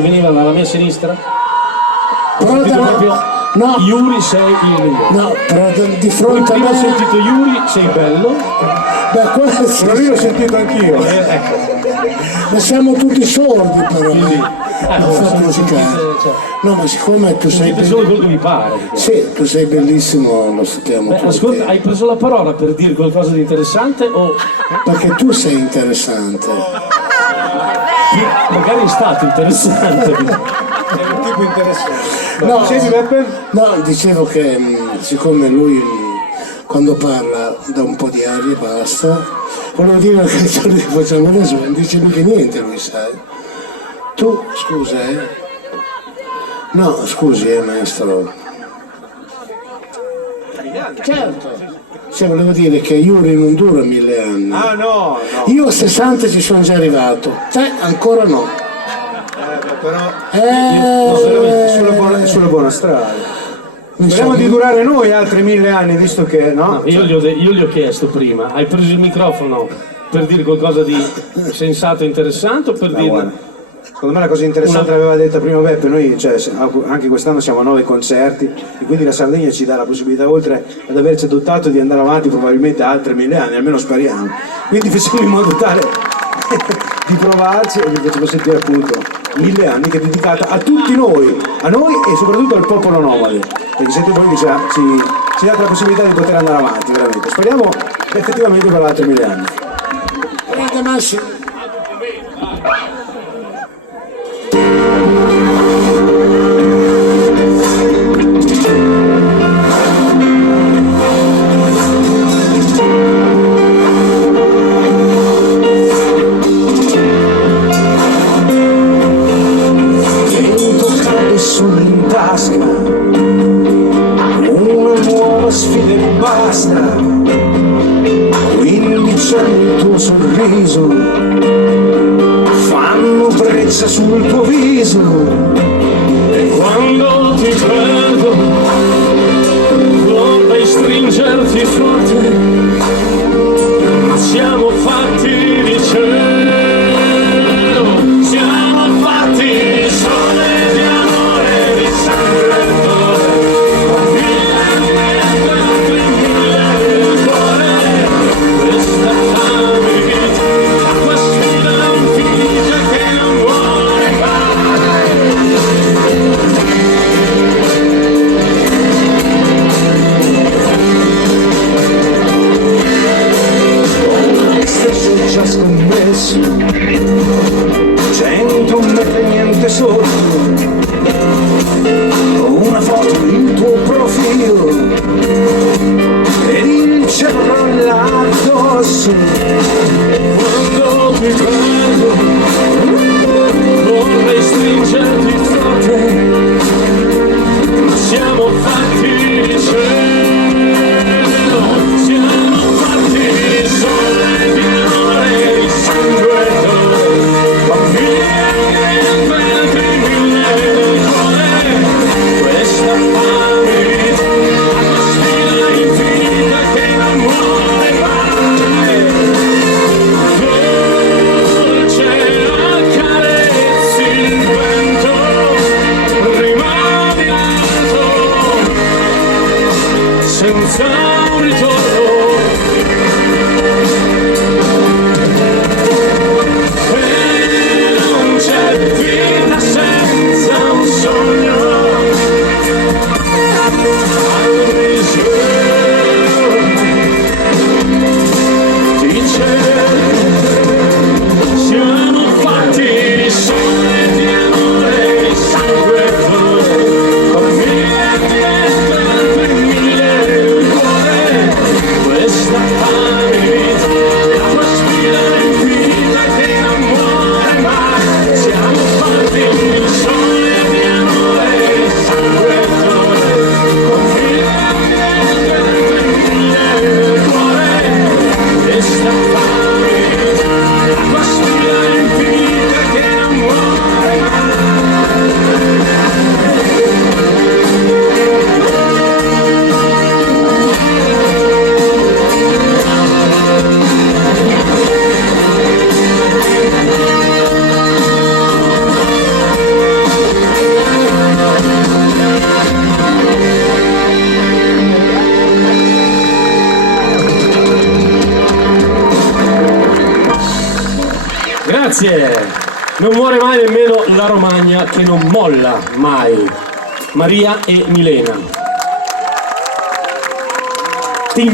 veniva dalla mia sinistra. Ho Però sentito proprio no, Yuri sei il migliore. no, però di fronte a Prima ho me, sentito Yuri sei bello. beh, questo Però io l'ho sentito anch'io. Ecco. ma siamo tutti sordi però. Quindi Non fateci caso. cioè, No, ma siccome tu sei sentite solo quello che vi pare. sì, tu sei bellissimo, lo sappiamo Beh, tutti. ascolta, hai preso la parola per dire qualcosa di interessante o Perché tu sei interessante. magari è stato interessante? È un tipo interessante. No, Dicevi, Beppe? no, dicevo che siccome lui quando parla dà un po' di aria e basta, volevo dire che noi facciamo adesso, non dice mica niente lui, sai. Tu, scusa, No, scusi, maestro. Certo. Cioè, volevo dire che Yuri non dura 1000 anni. Ah no, no. Io a 60 ci sono già arrivato, te ancora no. Però Eh, è sulla buona strada. mi Speriamo sa- di durare noi altri 1000 anni, visto che no? Io gli ho chiesto prima, hai preso il microfono per dire qualcosa di sensato e interessante o per dire... Guarda, secondo me la cosa interessante l'aveva detta prima Beppe, noi cioè, anche quest'anno siamo a 9 concerti e quindi la Sardegna ci dà la possibilità, oltre ad averci adottato, di andare avanti probabilmente altri 1000 anni, almeno speriamo. Quindi facciamo in modo tale di provarci e vi facciamo sentire appunto 1000 anni che è dedicata a tutti noi, a noi e soprattutto al popolo nomade, perché siete voi che ci date la possibilità di poter andare avanti, veramente. Speriamo effettivamente per altri 1000 anni. Guarda Massimo. Sono in tasca, una nuova sfida e basta, 15 anni il tuo sorriso fanno brezza sul tuo viso E quando ti perdo vorrei stringerti forte, ma siamo fatti di cielo, siamo fatti di sole, di amore, di sangue e dolore, mille anni e altri mille nel cuore, questa famiglia, acqua sfida infinita che non vuole mai. stesso ci ha scommesso 100 metri niente sotto, una foto, il tuo profilo ed il cielo crolla addosso. Quando ti perdo vorrei stringerti forte, ma siamo fatti di cielo, siamo fatti di sole, di amore, di sangue e dolore, ma mille altri mille nel cuore, questa famiglia, la sfida infinita che non muore mai. Dolce accarezzi il vento, rimani alto, Grazie. Non muore mai nemmeno la Romagna che non molla mai. Maria e Milena.